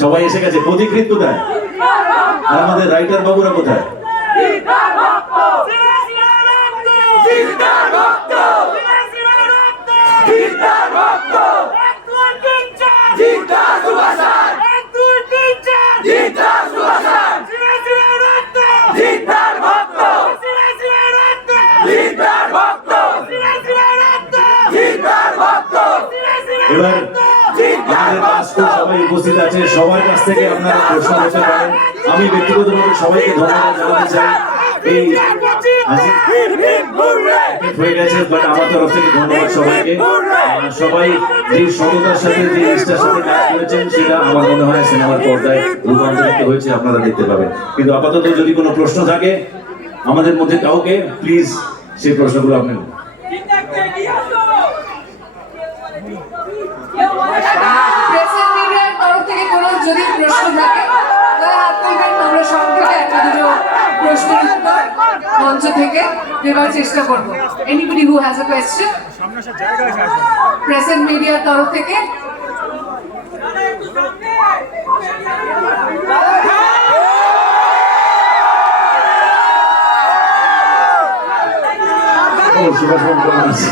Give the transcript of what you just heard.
সবাই এসে গেছে। পথিকৃৎ কোথায়? আর আমাদের রাইটার বাবুরা কোথায়? এবার আমাদের রাষ্ট্র সবাই উপস্থিত আছে, সবার কাছ থেকে আপনারা প্রশ্ন করতে পারেন। আমি ব্যক্তিগতভাবে সবাইকে ধন্যবাদ জানাতে চাই। এই হয়ে গেছে, বাট আমার তরফ থেকে ধন্যবাদ সবাইকে। সবাই যে সততার সাথে যে নিষ্ঠার সাথে কাজ করেছেন সেটা আমার মনে হয় সিনেমার পর্দায় রূপান্তরিত হয়েছে, আপনারা দেখতে পাবেন। কিন্তু আপাতত যদি কোনো প্রশ্ন থাকে আমাদের মধ্যে কাউকে, প্লিজ সেই প্রশ্নগুলো আপনি প্রেসের মিডিয়ার তরফ থেকে কোনো যদি প্রশ্ন থাকে তাহলে হাত তুলবেন। আমরা সংক্ষেপে একটা দুটো প্রশ্নের উত্তর মঞ্চ থেকে দেওয়ার চেষ্টা করবো। Anybody who has a question প্রেসের মিডিয়ার তরফ থেকে? সুভাষ বাবু কেমন আছে?